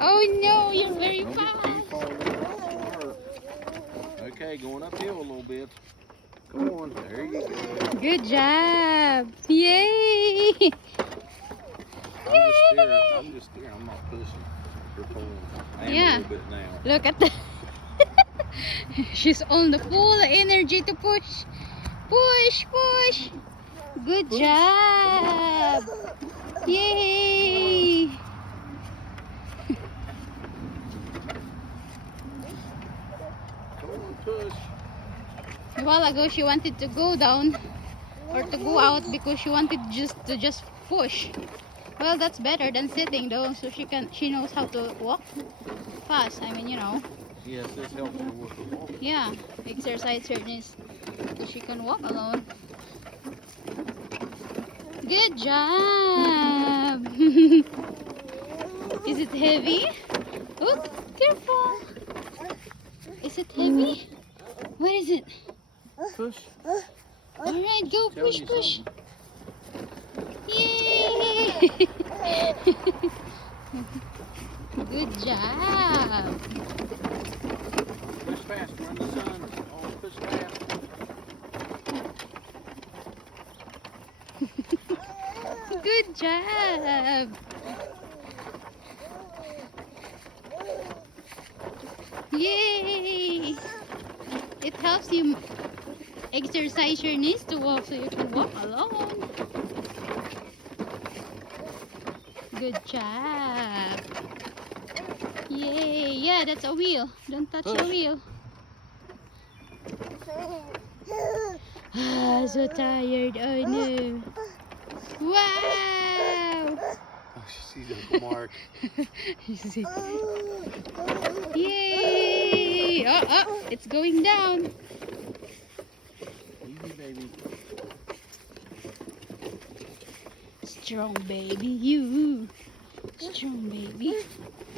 Oh no, you're very Don't fast. get too far over. Okay, going uphill a little bit. Come on, there you go. Good job. Yay. I'm just steering. I'm not pushing. You're pulling. I am Yeah. a little bit now. Look at that. She's on the full energy to push. Push, push. Good job. Yay. Come on, push. A while ago she wanted to go down or to go out because she wanted to just push. Well, that's better than sitting though, so she knows how to walk fast. I mean, you know. Yes, this helps her with the walk. Yeah, exercise her knees so she can walk alone. Good job. Is it heavy? Oh, careful. Is it heavy? What is it? Push. Alright, go Tell push, you push. something. Yay! Good job. Push fast. We're in the sun. Oh, push fast. Good job. Yay! It helps you exercise your knees to walk so you can walk alone. Good job. Yay! Yeah, that's a wheel. Don't touch the wheel. Ah, so tired. Oh no. Wow! Oh, she sees Uncle Mark. You see? Yay! Oh, oh, it's going down. Easy, baby. Strong baby, you. Strong baby.